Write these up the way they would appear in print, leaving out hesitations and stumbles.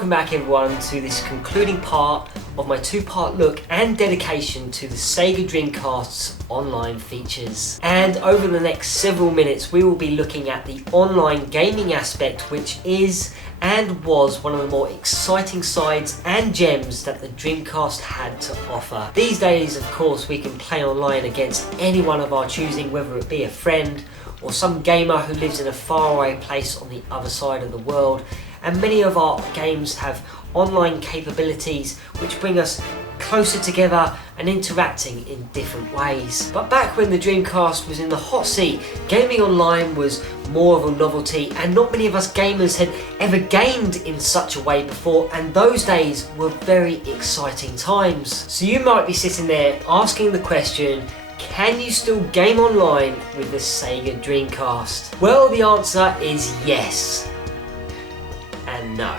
welcome back everyone to this concluding part of my two-part look and dedication to the Sega Dreamcast's online features. And over the next several minutes we will be looking at the online gaming aspect, which is and was one of the more exciting sides and gems that the Dreamcast had to offer. These days, of course, we can play online against anyone of our choosing, whether it be a friend or some gamer who lives in a faraway place on the other side of the world. And many of our games have online capabilities which bring us closer together and interacting in different ways. But back when the Dreamcast was in the hot seat, gaming online was more of a novelty, and not many of us gamers had ever gamed in such a way before, and those days were very exciting times. So you might be sitting there asking the question, can you still game online with the Sega Dreamcast? Well, the answer is yes and no.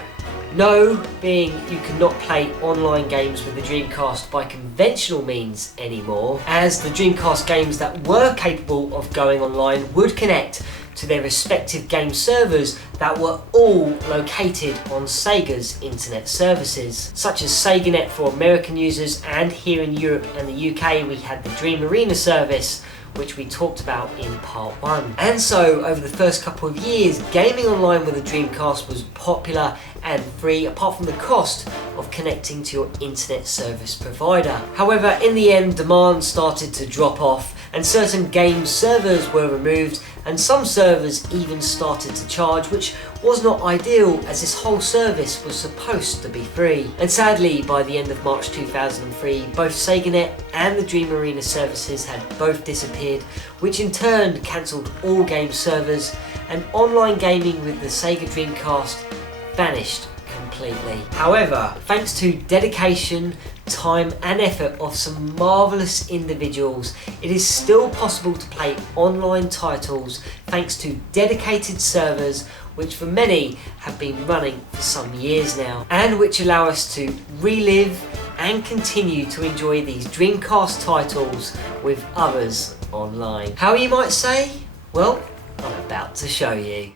No being you cannot play online games with the Dreamcast by conventional means anymore, as the Dreamcast games that were capable of going online would connect to their respective game servers that were all located on Sega's internet services, such as SegaNet for American users, and here in Europe and the UK we had the Dream Arena service, which we talked about in part 1. And so over the first couple of years, gaming online with the Dreamcast was popular and free, apart from the cost of connecting to your internet service provider. However, in the end, demand started to drop off and certain game servers were removed, and some servers even started to charge, which was not ideal as this whole service was supposed to be free. And sadly, by the end of March 2003, both SegaNet and the Dream Arena services had both disappeared, which in turn cancelled all game servers, and online gaming with the Sega Dreamcast vanished completely. However, thanks to dedication, time and effort of some marvellous individuals, it is still possible to play online titles thanks to dedicated servers which for many have been running for some years now, and which allow us to relive and continue to enjoy these Dreamcast titles with others online. How, you might say? Well, I'm about to show you.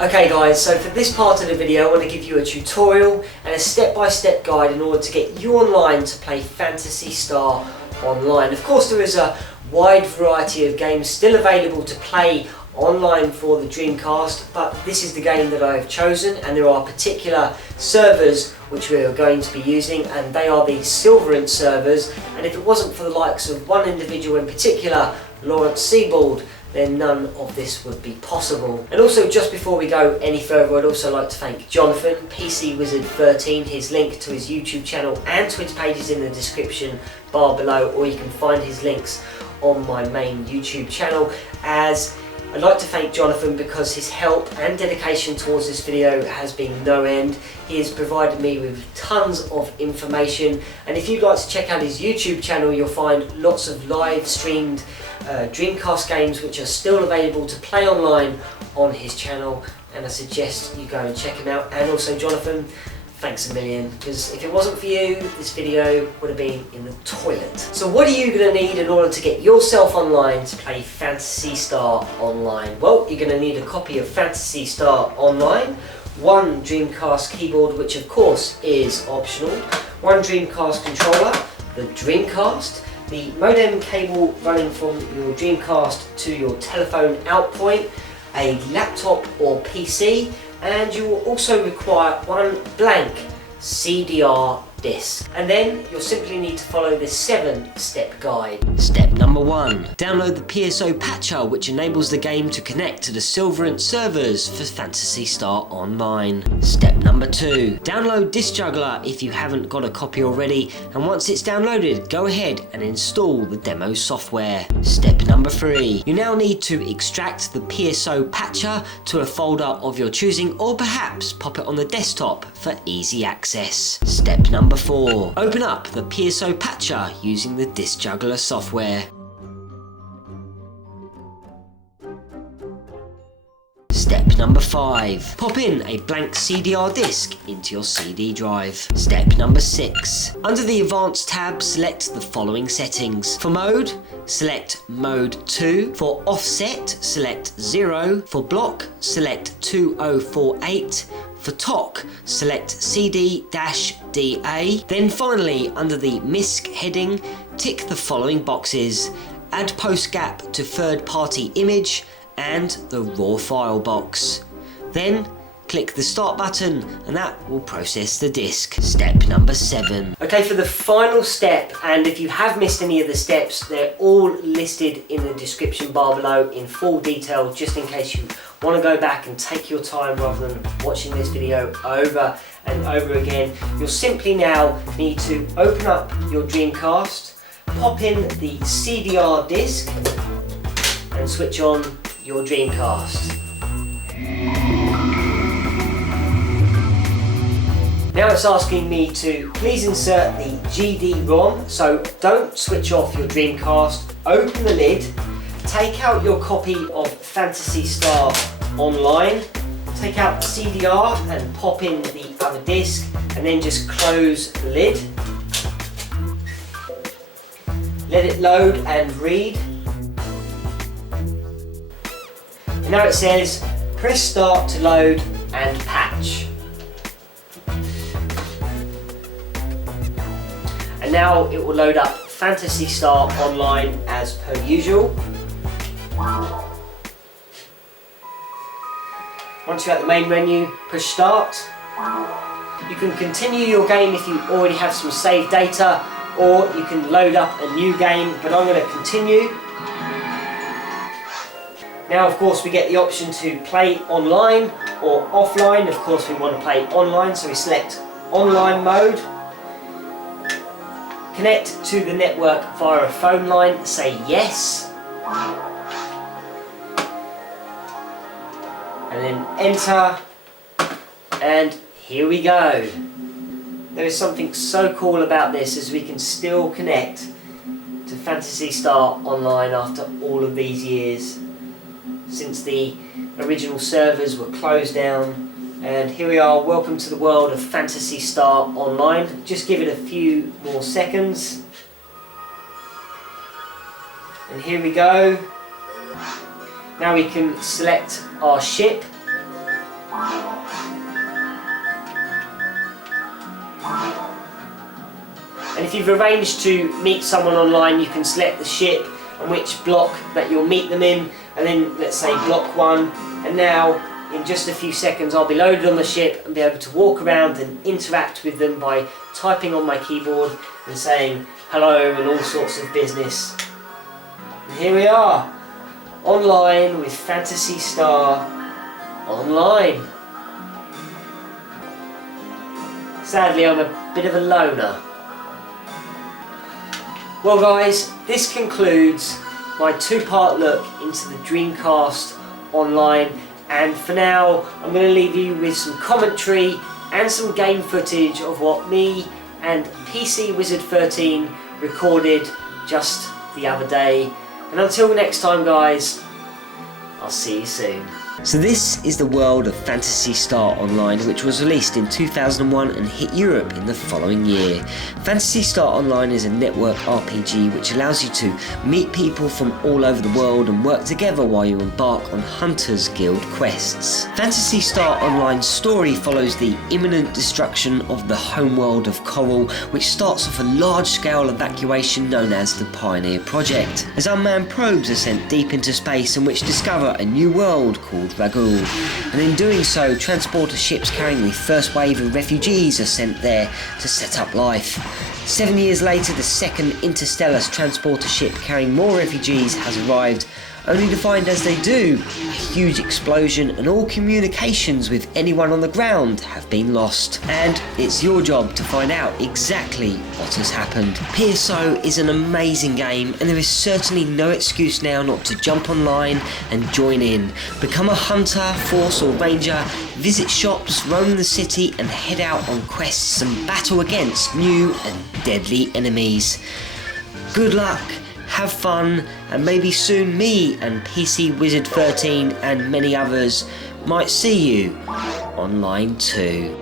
Okay guys, so for this part of the video I want to give you a tutorial and a step-by-step guide in order to get you online to play Phantasy Star Online. Of course there is a wide variety of games still available to play online for the Dreamcast, but this is the game that I have chosen, and there are particular servers which we are going to be using, and they are the Silverant servers, and if it wasn't for the likes of one individual in particular, Lawrence Siebold, then none of this would be possible. And also, just before we go any further, I'd also like to thank Jonathan, PC Wizard 13, his link to his YouTube channel and Twitter page is in the description bar below, or you can find his links on my main YouTube channel. As I'd like to thank Jonathan because his help and dedication towards this video has been no end. He has provided me with tons of information, and if you'd like to check out his YouTube channel, you'll find lots of live streamed Dreamcast games which are still available to play online on his channel, and I suggest you go and check him out. And also, Jonathan, thanks a million, because if it wasn't for you, this video would have been in the toilet. So what are you going to need in order to get yourself online to play Phantasy Star Online? Well, you're going to need a copy of Phantasy Star Online, one Dreamcast keyboard, which of course is optional, one Dreamcast controller, the Dreamcast, the modem cable running from your Dreamcast to your telephone out point, a laptop or PC, and you will also require one blank CDR disc. And then you'll simply need to follow this 7-step guide. Step number 1. Download the PSO Patcher, which enables the game to connect to the Silverant servers for Phantasy Star Online. Step number 2. Download Disc Juggler if you haven't got a copy already, and once it's downloaded, go ahead and install the demo software. Step number 3. You now need to extract the PSO Patcher to a folder of your choosing, or perhaps pop it on the desktop for easy access. Step number 4. Open up the PSO Patcher using the Disc Juggler software. Step number 5. Pop in a blank CDR disc into your CD drive. Step number 6. Under the Advanced tab, select the following settings. For mode, select Mode 2. For offset, select 0. For block, select 2048. For TOC, select CD-DA. Then finally, under the MISC heading, tick the following boxes: add post gap to third party image and the raw file box. Then click the start button and that will process the disk. Step number 7. Okay, for the final step, and if you have missed any of the steps, they're all listed in the description bar below in full detail, just in case you want to go back and take your time rather than watching this video over and over again. You'll simply now need to open up your Dreamcast, pop in the CDR disc and switch on your Dreamcast. Now it's asking me to please insert the GD-ROM, so don't switch off your Dreamcast, open the lid, take out your copy of Phantasy Star Online, take out the CDR and pop in the other disc, and then just close the lid. Let it load and read. And now it says, press start to load and patch. And now it will load up Phantasy Star Online as per usual. Once you're at the main menu, push start. You can continue your game if you already have some saved data, or you can load up a new game, but I'm going to continue. Now of course we get the option to play online or offline. Of course we want to play online, so we select online mode. Connect to the network via a phone line, say yes. And then enter, and here we go. There is something so cool about this, as we can still connect to Phantasy Star Online after all of these years, since the original servers were closed down. And here we are, welcome to the world of Phantasy Star Online. Just give it a few more seconds. And here we go. Now we can select our ship. And if you've arranged to meet someone online, you can select the ship and which block that you'll meet them in, and then let's say block 1. And now in just a few seconds I'll be loaded on the ship and be able to walk around and interact with them by typing on my keyboard and saying hello and all sorts of business. And here we are, online with Phantasy Star Online. Sadly, I'm a bit of a loner. Well guys, this concludes my 2-part look into the Dreamcast Online, and for now I'm going to leave you with some commentary and some game footage of what me and PC Wizard 13 recorded just the other day. And until next time guys, I'll see you soon. So this is the world of Phantasy Star Online, which was released in 2001 and hit Europe in the following year. Phantasy Star Online is a network RPG which allows you to meet people from all over the world and work together while you embark on Hunters Guild quests. Phantasy Star Online's story follows the imminent destruction of the homeworld of Coral, which starts off a large-scale evacuation known as the Pioneer Project, as unmanned probes are sent deep into space and which discover a new world called Ragul, and in doing so transporter ships carrying the first wave of refugees are sent there to set up life. 7 years later, the second interstellar transporter ship carrying more refugees has arrived, only to find as they do a huge explosion and all communications with anyone on the ground have been lost. And it's your job to find out exactly what has happened. PSO is an amazing game, and there is certainly no excuse now not to jump online and join in. Become a hunter, force or ranger, visit shops, roam the city and head out on quests and battle against new and deadly enemies. Good luck, have fun, and maybe soon me and PC Wizard 13 and many others might see you online too.